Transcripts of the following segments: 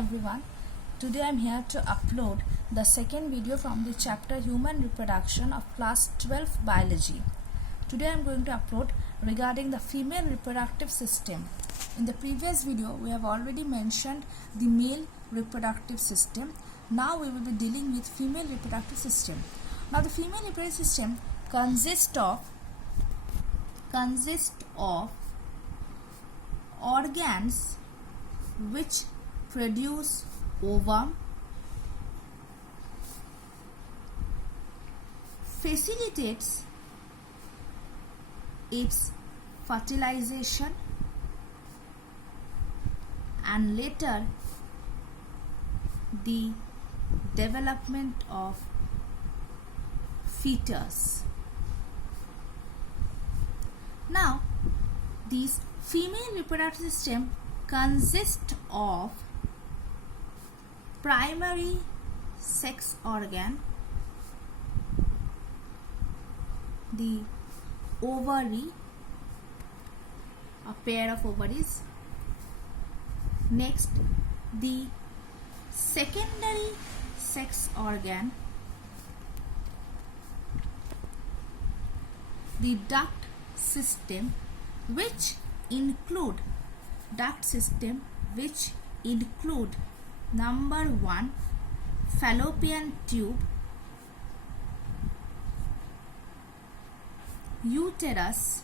everyone. Today I am here to upload the second video from the chapter Human Reproduction of class 12 Biology. Today I am going to upload regarding the female reproductive system. In the previous video we have already mentioned the male reproductive system. Now we will be dealing with female reproductive system. Now the female reproductive system consists of organs which produce ovum, facilitates its fertilization, and later the development of fetus. Now, this female reproductive system consists of primary sex organ, the ovary, a pair of ovaries. Next, the secondary sex organ, the duct system, which include number 1 fallopian tube, uterus,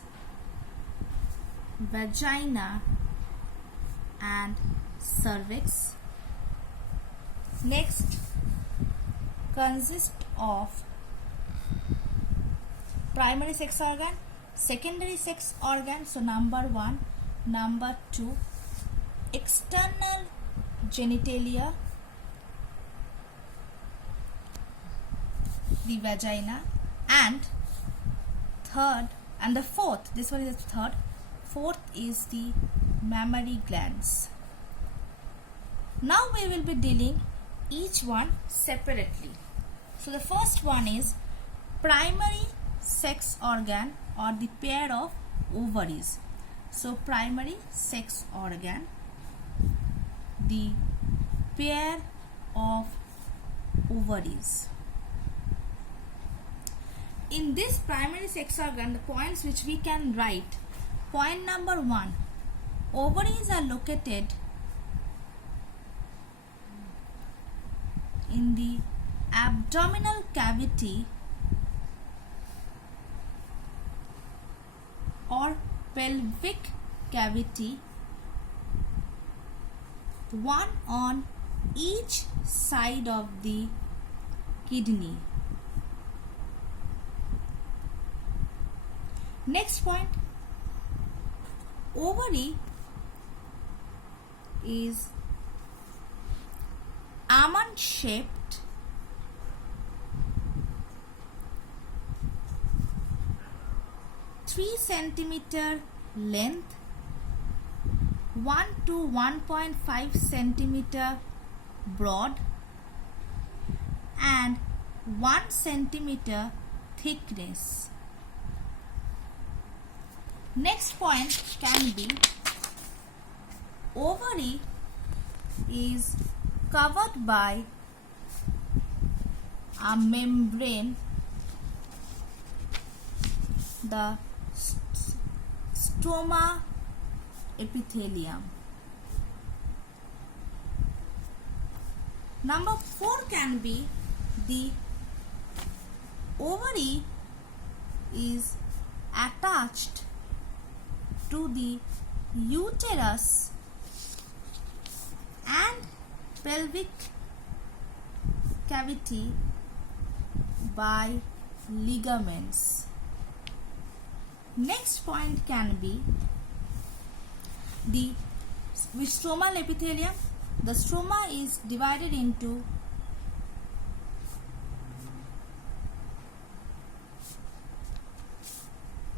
vagina and cervix. Next, consists of primary sex organ, secondary sex organ, so number 1, number 2, external genitalia, the vagina, and third and the fourth, this one is the third, fourth is the mammary glands. Now we will be dealing each one separately. So the first one is primary sex organ or the pair of ovaries. So primary sex organ, the pair of ovaries. In this primary sex organ, the points which we can write: point number 1, ovaries are located in the abdominal cavity or pelvic cavity, one on each side of the kidney. Next point, ovary is almond shaped, (3 centimeter length, 1 to 1.5 centimeter broad, and 1 centimeter thickness. Next point can be ovary is covered by a membrane, the stroma epithelium. Number 4 can be the ovary is attached to the uterus and pelvic cavity by ligaments. Next point can be the stromal epithelium. The stroma is divided into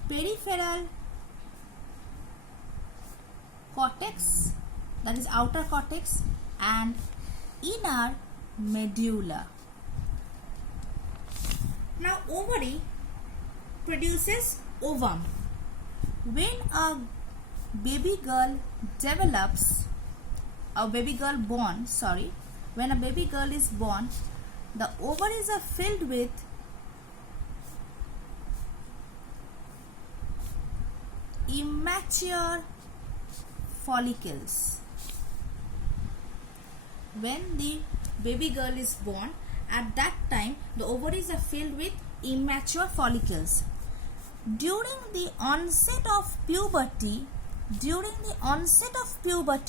peripheral cortex, that is outer cortex, and inner medulla. Now ovary produces ovum. When a baby girl develops, a baby girl born, sorry, when a baby girl is born, the ovaries are filled with immature follicles. When the baby girl is born, at that time the ovaries are filled with immature follicles. During the onset of puberty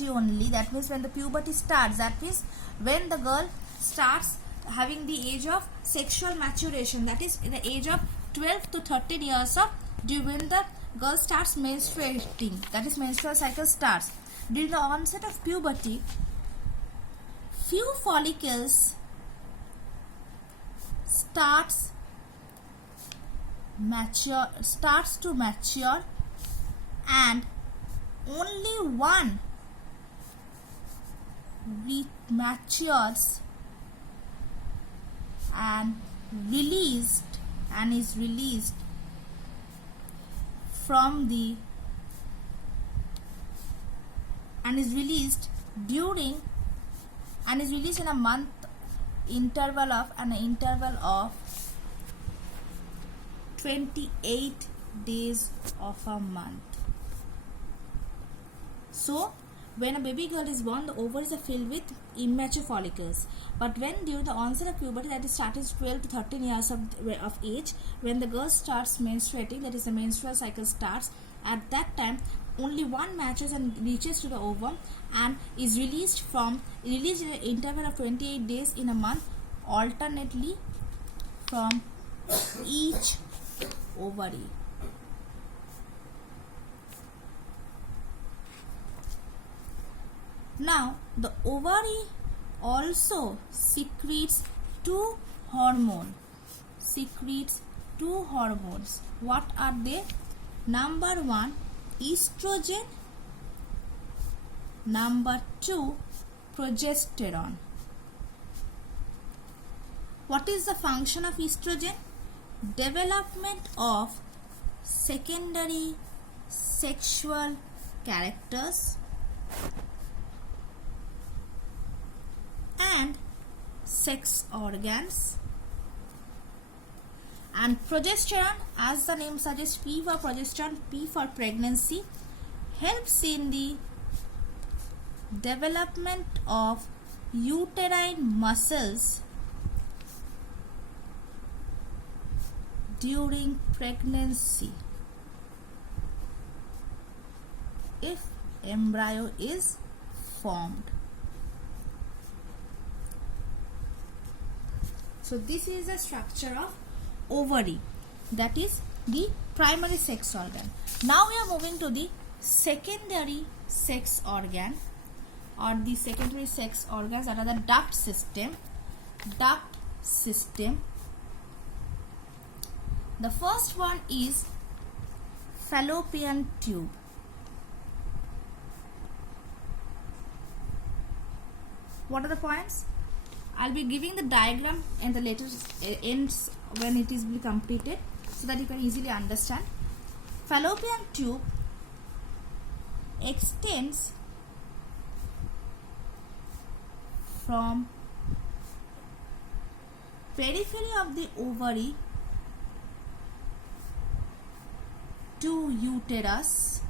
only, that means when the puberty starts, that means when the girl starts having the age of sexual maturation, that is in the age of 12 to 13 years of, when the girl starts menstruating, that is menstrual cycle starts. During the onset of puberty, few follicles starts to mature, and only one matures and is released from the is released in a month interval of 28 days of a month. So when a baby girl is born, the ovaries are filled with immature follicles. But when during the onset of puberty, that is starting 12 to 13 years of age, when the girl starts menstruating, that is the menstrual cycle starts, at that time only one matures and reaches to the ovum and is released in an interval of 28 days in a month, alternately from each ovary. Now the ovary also secretes two hormones. What are they? Number 1, estrogen. Number 2, progesterone. What is the function of estrogen? Development of secondary sexual characters and sex organs. And progesterone, as the name suggests, P for progesterone, P for pregnancy, helps in the development of uterine muscles during pregnancy if embryo is formed. So this is the structure of ovary, that is the primary sex organ. Now we are moving to the secondary sex organ, or the secondary sex organs, that are the duct system. The first one is fallopian tube. What are the points? I'll be giving the diagram and the later ends when it is completed, so that you can easily understand. Fallopian tube extends from periphery of the ovary to uterus.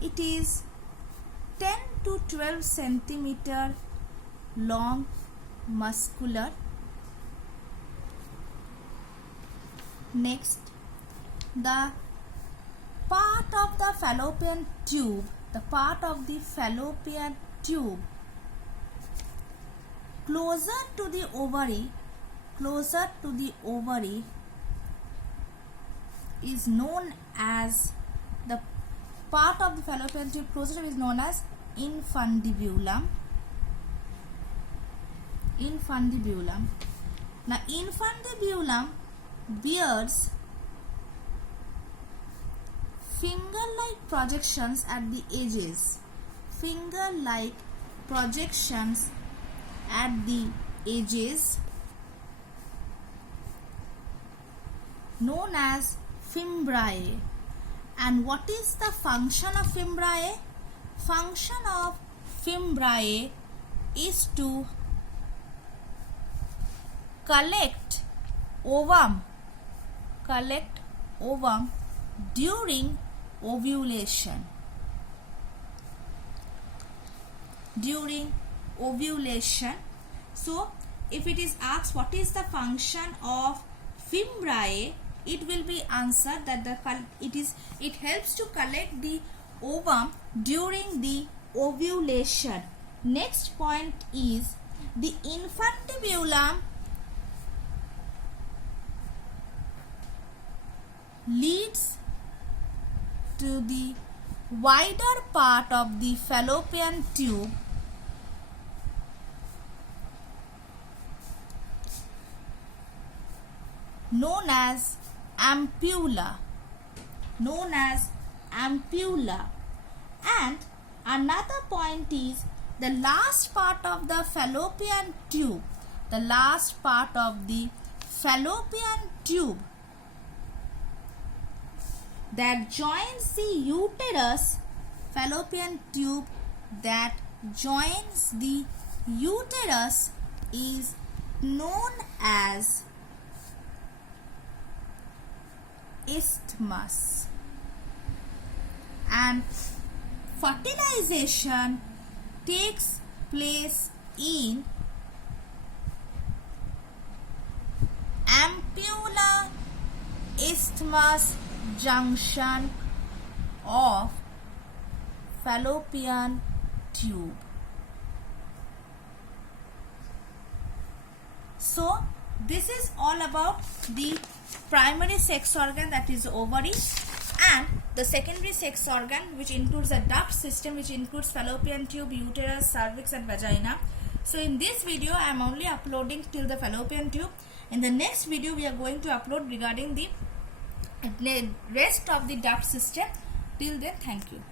It is 10 to 12 centimeter long, muscular. Next, the part of the fallopian tube closer to the ovary is known as, the part of the fallopian tube closer to is known as infundibulum. Now infundibulum bears finger-like projections at the edges. Known as fimbriae, And what is the function of fimbriae? Function of fimbriae is to collect ovum during ovulation. So if it is asked what is the function of fimbriae, it will be answered that it helps to collect the ovum during the ovulation. Next point is the infundibulum leads to the wider part of the fallopian tube known as ampulla. And another point is the last part of the fallopian tube, that joins the uterus, is known as isthmus. And fertilization takes place in ampulla isthmus junction of fallopian tube. So this is all about the primary sex organ, that is ovary, and the secondary sex organ, which includes the duct system, which includes fallopian tube, uterus, cervix and vagina. So in this video I am only uploading till the fallopian tube. In the next video we are going to upload regarding the rest of the duct system. Till then, thank you.